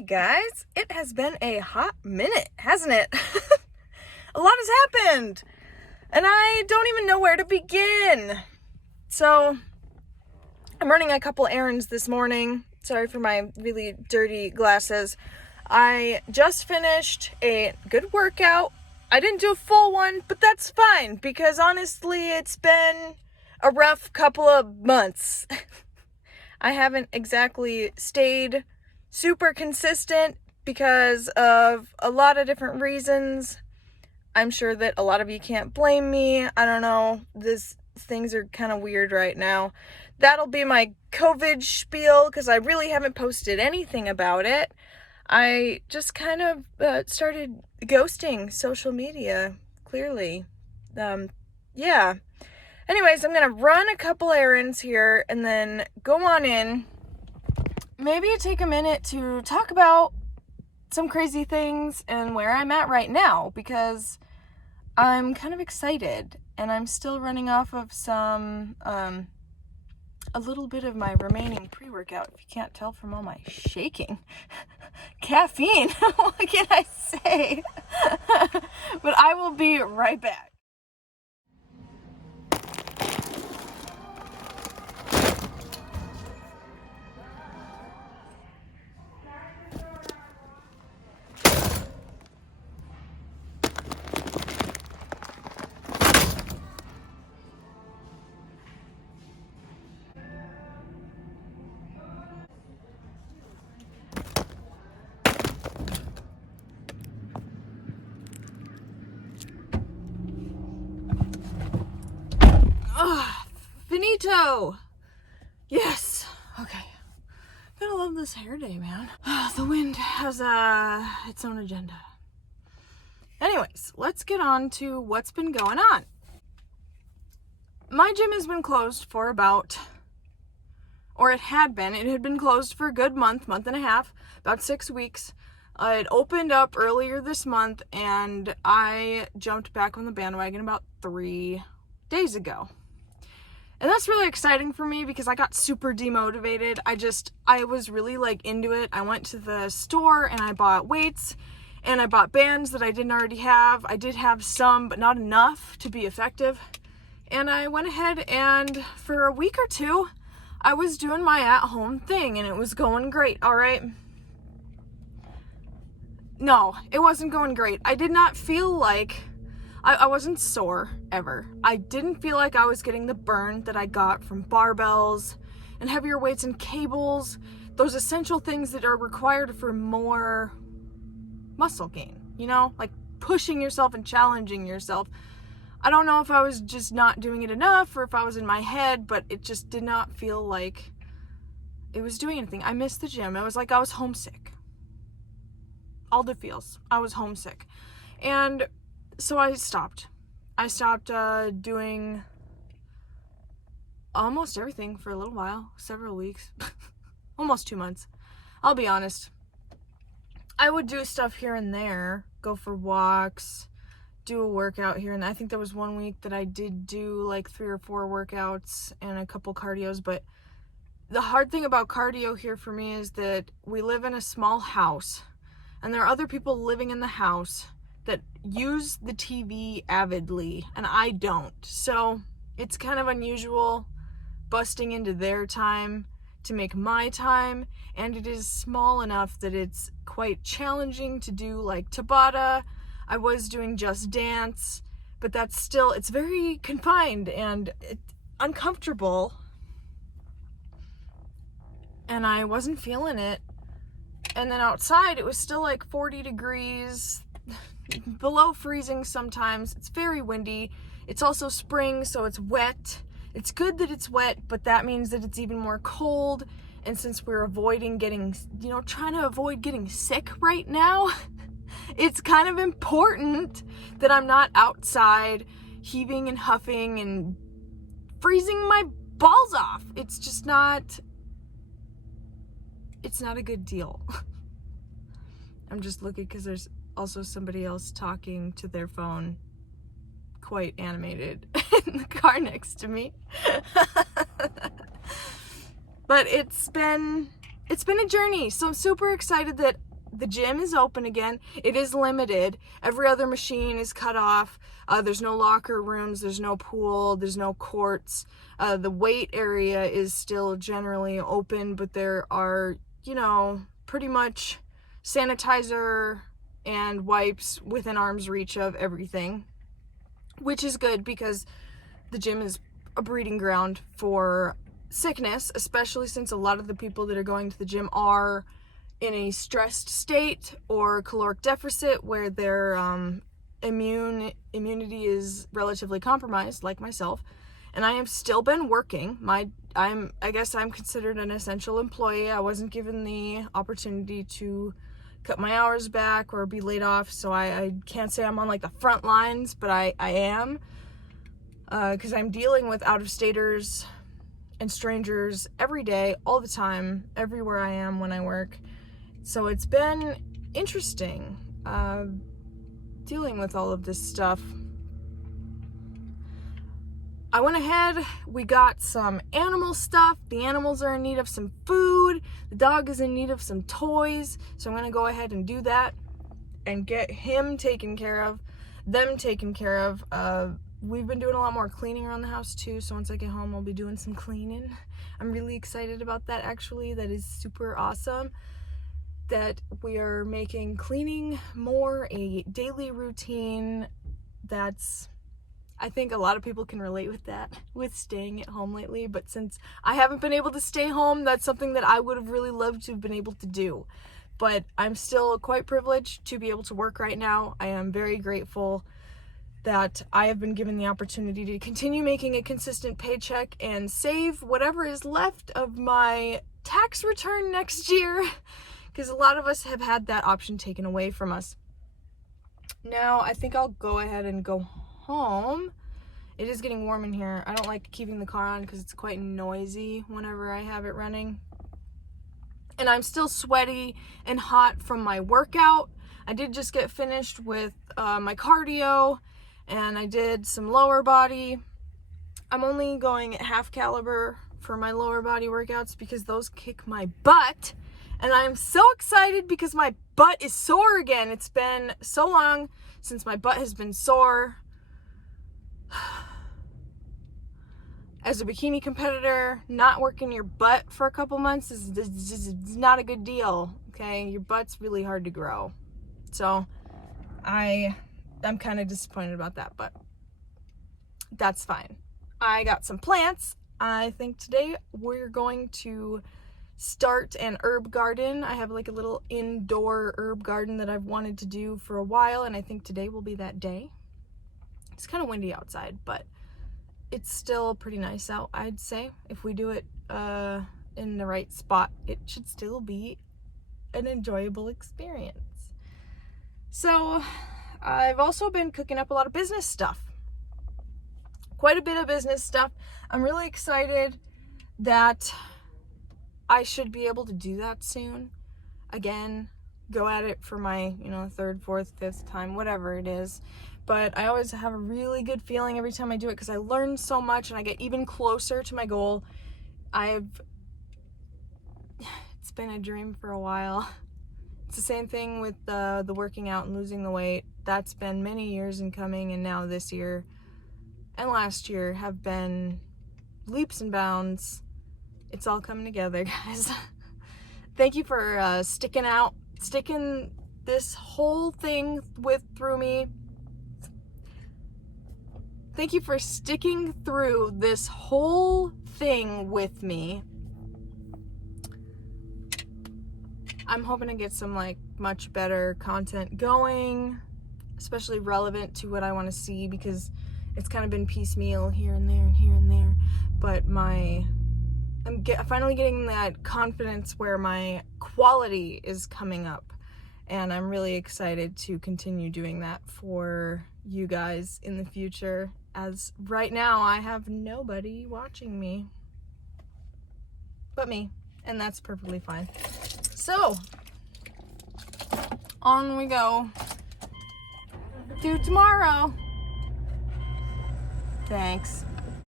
Hey guys, it has been a hot minute, hasn't it? A lot has happened, and I don't even know where to begin. So, I'm running a couple errands this morning. Sorry for my really dirty glasses. I just finished a good workout. I didn't do a full one, but that's fine, because honestly, it's been a rough couple of months. I haven't exactly stayed super consistent because of a lot of different reasons. I'm sure that a lot of you can't blame me. I don't know. Things are kind of weird right now. That'll be my COVID spiel because I really haven't posted anything about it. I just kind of started ghosting social media, clearly. Yeah. Anyways, I'm going to run a couple errands here and then go on in. Maybe take a minute to talk about some crazy things and where I'm at right now, because I'm kind of excited and I'm still running off of some, a little bit of my remaining pre-workout, if you can't tell from all my shaking. Caffeine, what can I say? But I will be right back. Finito! Yes! Okay. Gotta love this hair day, man. The wind has its own agenda. Anyways, let's get on to what's been going on. My gym has been closed for it had been closed for a good month and a half, about 6 weeks. It opened up earlier this month, and I jumped back on the bandwagon about 3 days ago. And that's really exciting for me because I got super demotivated. I was really into it. I went to the store and I bought weights and I bought bands that I didn't already have. I did have some, but not enough to be effective. And I went ahead and for a week or two, I was doing my at-home thing and it was going great, all right? No, it wasn't going great. I did not feel like I wasn't sore, ever. I didn't feel like I was getting the burn that I got from barbells and heavier weights and cables, those essential things that are required for more muscle gain, like pushing yourself and challenging yourself. I don't know if I was just not doing it enough or if I was in my head, but it just did not feel like it was doing anything. I missed the gym. It was like I was homesick. All the feels. I was homesick. And so I stopped. Doing almost everything for a little while, several weeks, almost 2 months. I'll be honest. I would do stuff here and there, go for walks, do a workout here and there. I think there was 1 week that I did do like 3 or 4 workouts and a couple cardios, but the hard thing about cardio here for me is that we live in a small house and there are other people living in the house that use the TV avidly, and I don't. So it's kind of unusual busting into their time to make my time, and it is small enough that it's quite challenging to do like Tabata. I was doing Just Dance, but it's very confined and uncomfortable, and I wasn't feeling it. And then outside, it was still like 40 degrees, below freezing sometimes. It's very windy. It's also spring, so it's wet. It's good that it's wet, but that means that it's even more cold. And since we're trying to avoid getting sick right now, it's kind of important that I'm not outside heaving and huffing and freezing my balls off. It's not a good deal. I'm just looking because there's also somebody else talking to their phone, quite animated, in the car next to me. But it's been a journey, so I'm super excited that the gym is open again. It is limited. Every other machine is cut off. There's no locker rooms. There's no pool. There's no courts. The weight area is still generally open, but there are, pretty much sanitizer and wipes within arm's reach of everything, which is good because the gym is a breeding ground for sickness, especially since a lot of the people that are going to the gym are in a stressed state or caloric deficit where their immunity is relatively compromised, like myself. And I have still been working. I guess I'm considered an essential employee. I wasn't given the opportunity to cut my hours back or be laid off, so I can't say I'm on like the front lines, but I am, because I'm dealing with out-of-staters and strangers every day, all the time, everywhere I am when I work. So it's been interesting dealing with all of this stuff. I went ahead, we got some animal stuff. The animals are in need of some food. The dog is in need of some toys. So I'm gonna go ahead and do that and get him taken care of, them taken care of. We've been doing a lot more cleaning around the house too. So once I get home, I'll be doing some cleaning. I'm really excited about that actually. That is super awesome that we are making cleaning more a daily routine. I think a lot of people can relate with that, with staying at home lately, but since I haven't been able to stay home, that's something that I would have really loved to have been able to do. But I'm still quite privileged to be able to work right now. I am very grateful that I have been given the opportunity to continue making a consistent paycheck and save whatever is left of my tax return next year, because a lot of us have had that option taken away from us. Now, I think I'll go ahead and go home. It is getting warm in here. I don't like keeping the car on because it's quite noisy whenever I have it running. And I'm still sweaty and hot from my workout. I did just get finished with my cardio, and I did some lower body. I'm only going at half caliber for my lower body workouts because those kick my butt. And I'm so excited because my butt is sore again. It's been so long since my butt has been sore. As a bikini competitor, not working your butt for a couple months is not a good deal, okay? Your butt's really hard to grow. So I'm kind of disappointed about that, but that's fine. I got some plants. I think today we're going to start an herb garden. I have like a little indoor herb garden that I've wanted to do for a while, and I think today will be that day. It's kind of windy outside, but it's still pretty nice out, I'd say. If we do it in the right spot, it should still be an enjoyable experience. So I've also been cooking up a lot of business stuff. Quite a bit of business stuff. I'm really excited that I should be able to do that soon. Again, go at it for my, third, fourth, fifth time, whatever it is. But I always have a really good feeling every time I do it because I learn so much and I get even closer to my goal. It's been a dream for a while. It's the same thing with the working out and losing the weight. That's been many years in coming, and now this year and last year have been leaps and bounds. It's all coming together, guys. Thank you for sticking this whole thing through me. Thank you for sticking through this whole thing with me. I'm hoping to get some much better content going, especially relevant to what I want to see, because it's kind of been piecemeal here and there and here and there. But I'm finally getting that confidence where my quality is coming up, and I'm really excited to continue doing that for you guys in the future, as right now I have nobody watching me but me, and that's perfectly fine. So on we go to tomorrow. Thanks.